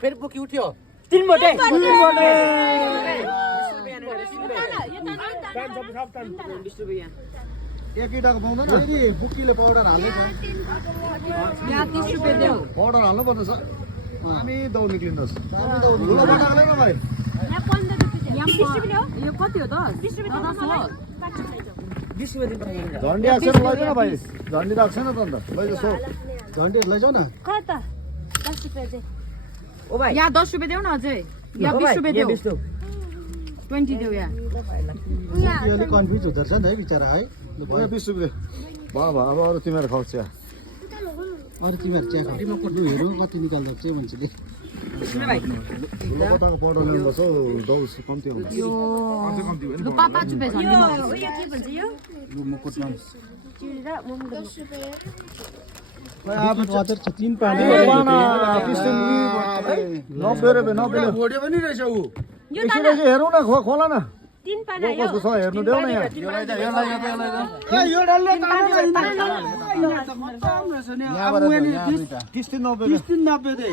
फेरि बुकी उठ्यो 3 बोटे एक केटाको पाउँदैन फेरि बुकीले पाउडर हाल्दै छ यहाँ 30 रुपैयाँ देऊ पाउडर हाल्नु पर्छ हामी दौड निक्लिनुहोस् हामी दौड ठुलो बटाले न भाइ यहाँ 15 रुपैयाँ यहाँ 20 रुपैयाँ हो यो कति हो त 20 रुपैयाँ त मलाई 20 रुपैयाँ दिनु झन्डी आएको छैन लैजाऊ न भाइ झन्डी राख्छ छैन त अन्त लैजाऊ सो झन्डी लैजाऊ न कता 10 रुपैयाँ चाहिँ ओ भाइ यहाँ 10 रुपैयाँ देऊ न अझै यहाँ 20 रुपैयाँ देऊ 20 देऊ यहाँ यो अलिक कन्फ्युज हुँदो रहेछ नि है बिचरा है 20 रुपियाँ भयो भयो अब अरू तिमीहरू खाऊ चिया अरू तिमीहरू चिया खाऊ लु हेरौँ कति निकाल्दो चाहिँ मान्छेले कताको पाउडर ल्याउनुपर्छ हौ दौस कम्ती हुन्छ यो लु 5 रुपैयाँ झन् यो के भन्छ यो म कोट्नु चिरा मोमो 10 रुपैयाँ आप वाटर छ 3 पानी 90 रुपियाँ 90 भोडे पनि रहेछ उ यसो हेरौँ न खोला न 3 पाना यो कस्तो छ हेर्नु देऊ न यहाँ यो डल्ले यहाँ 30 90 दे